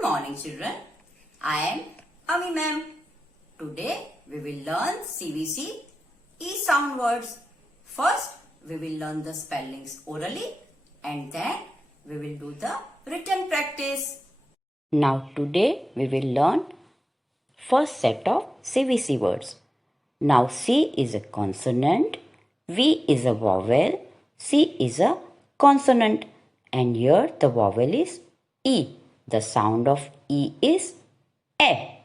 Good morning children. I am Ami ma'am. Today we will learn CVC E sound words. First we will learn the spellings orally and then we will do the written practice. Now today we will learn first set of CVC words. Now C is a consonant, V is a vowel, C is a consonant and here the vowel is E. The sound of E is A.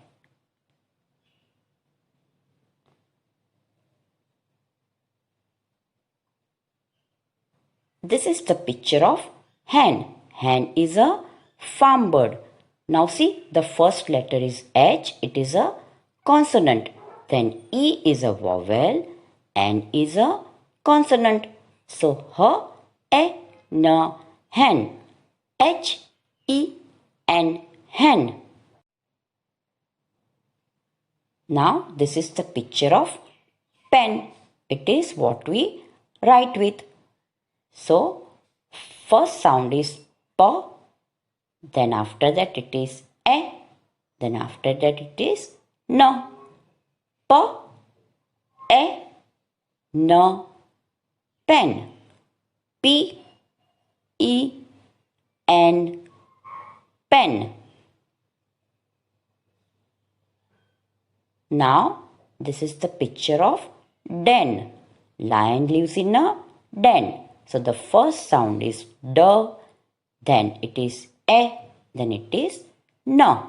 This is the picture of hen. Hen is a farm bird. Now see, the first letter is H. It is a consonant. Then E is a vowel. N is a consonant. So, N, hen. H, E, N, hen. Now, this is the picture of pen. It is what we write with. So, first sound is P. Then after that it is A. Then after that it is N. P, A, N, pen. P, E, N, pen. Now, this is the picture of den. Lion lives in a den. So, the first sound is D, then it is A, then it is N.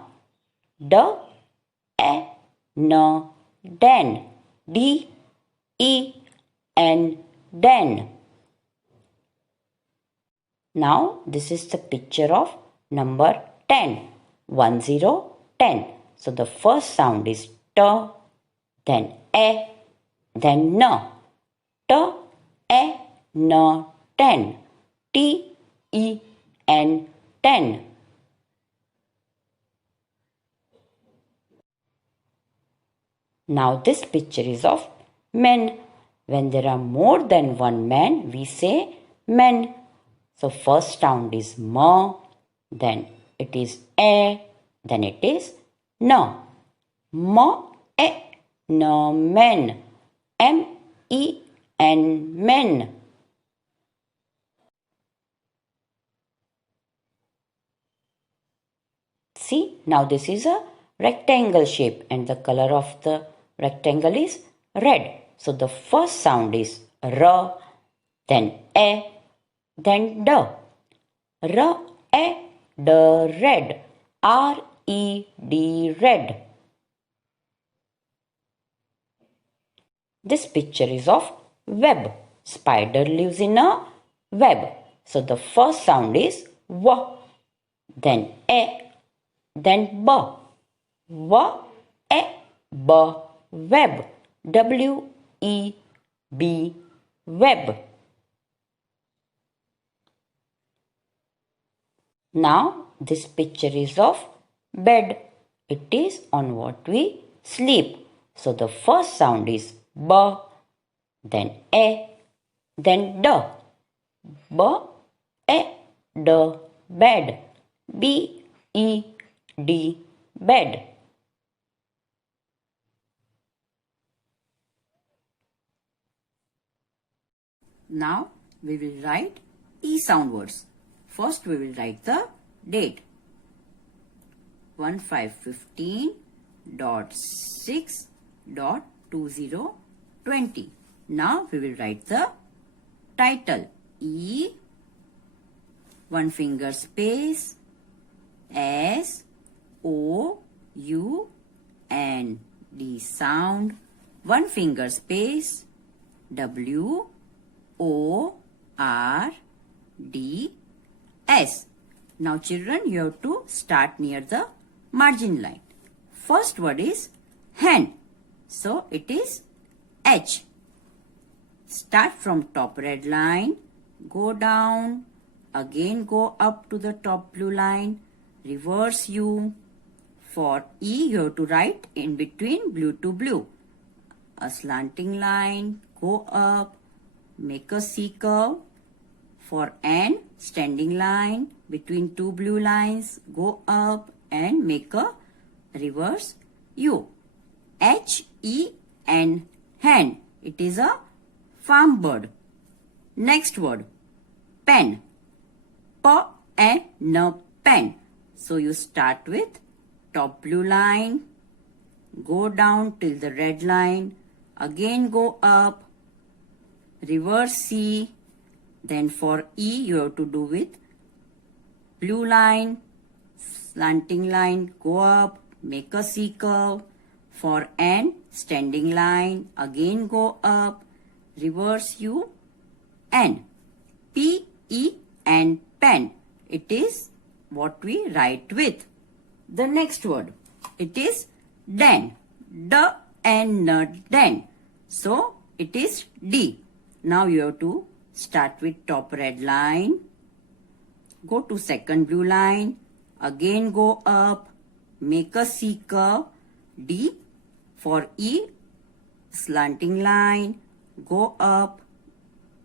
D, A, N, den. D, E, N, den. Now, this is the picture of number 10. 1, 0, 10. So, the first sound is T, then A, then N. T, A, N, 10. T, E, N, 10. Now this picture is of men. When there are more than one man, we say men. So first sound is M, then it is A, then it is N. M, A, N, men. M, E, N, men. See, now this is a rectangle shape and the color of the rectangle is red. So the first sound is R, then A, then D. R, A, D, red. R, E, D, red. This picture is of web. Spider lives in a web. So the first sound is W, then A, then B. W, A, B, web. W, E, B, web. Now, this picture is of bed. It is on what we sleep. So, the first sound is B, then A, then D. B, A, D, bed. B, E, D, bed. Now we will write E sound words. First we will write the date. 1515.6.2020. Now we will write the title. E, one finger space, S, O, U, N, D sound, one finger space, W, O, R, D, S. Now children, you have to start near the margin line. First word is hen. So it is H. Start from top red line, go down, again go up to the top blue line, reverse U. For E, you have to write in between blue to blue. A slanting line, go up, make a C curve. For N, standing line between two blue lines, go up and make a reverse U. H-E-N, hen. It is a farm bird. Next word, pen. P-E-N, pen. So you start with top blue line, go down till the red line, again go up, reverse C. Then for E you have to do with blue line, slanting line, go up, make a C curve. For N, standing line, again go up, reverse U, N. P-E-N, pen. It is what we write with. The next word, it is den. D-N, den. So it is D. Now you have to start with top red line, go to second blue line, again go up, make a C curve, D. For E, slanting line, go up,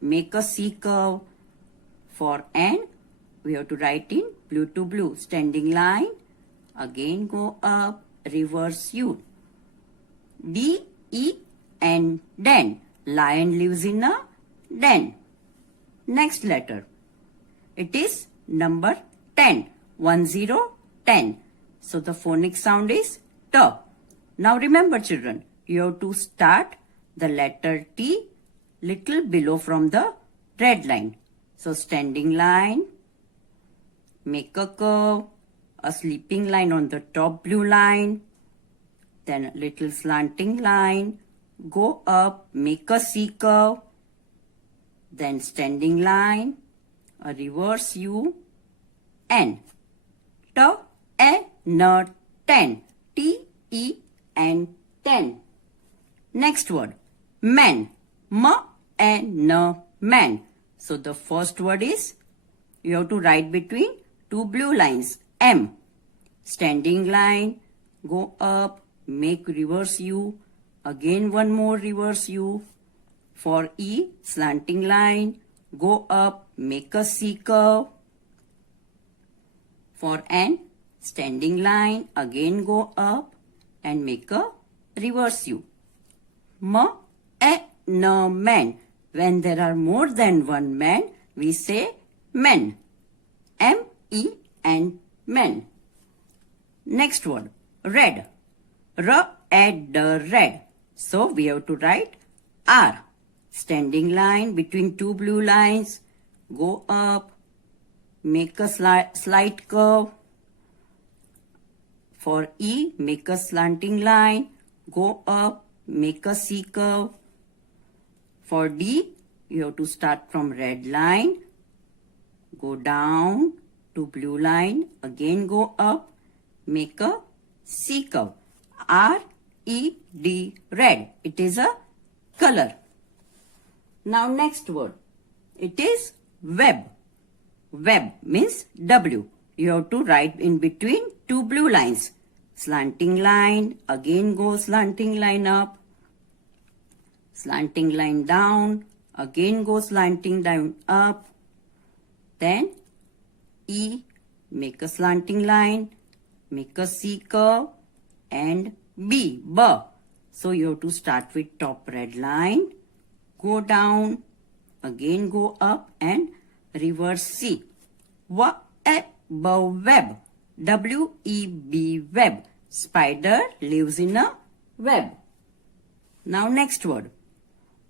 make a C curve. For N, we have to write in blue to blue, standing line, again go up, reverse U. D-E-N, den. Lion lives in a den. Next letter, it is number 10. 10, 10. So the phonic sound is T. Now remember children, you have to start the letter T little below from the red line. So standing line, make a curve, a sleeping line on the top blue line, then little slanting line, go up, make a C curve, then standing line, a reverse U, N. T-E-N, 10. T-E-N, 10. Next word, man. M-E-N, man. So the first word is, you have to write between two blue lines, M. Standing line, go up, make reverse U, again one more reverse U. For E, slanting line, go up, make a C curve. For N, standing line, again go up and make a reverse U. M-E-N, man. When there are more than one man, we say men. M-E-N, men. Next word, red. R-E-D, red. So we have to write R. Standing line between two blue lines, go up, make a slight curve. For E, make a slanting line, go up, make a C curve. For D, you have to start from red line, go down to blue line, again go up, make a C curve. R-E-D, red. It is a color. Now next word, it is web. Web means W. You have to write in between two blue lines. Slanting line, again go slanting line up. Slanting line down, again go slanting down up. Then E, make a slanting line, make a C curve, and B, B. So you have to start with top red line, go down, again go up and reverse C. Web, web. W-E-B, web. Spider lives in a web. Now next word,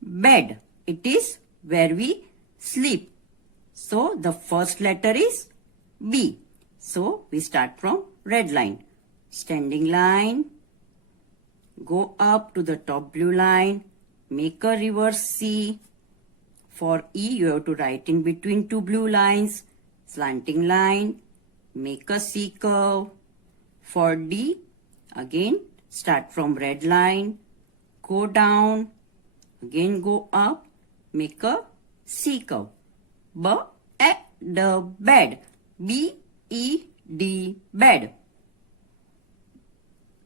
bed. It is where we sleep. So the first letter is B. So we start from red line. Standing line, go up to the top blue line, make a reverse C. For E, you have to write in between two blue lines, slanting line, make a C curve. For D, again start from red line, go down, again go up, make a C curve. B-E-D, bed. B-E-D, bed.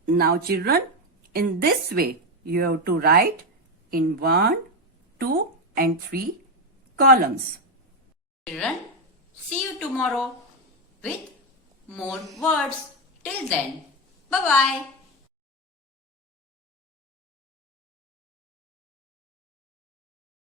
Now children, in this way you have to write in 1, 2 and 3 columns. Children, see you tomorrow with more words. Till then, bye-bye.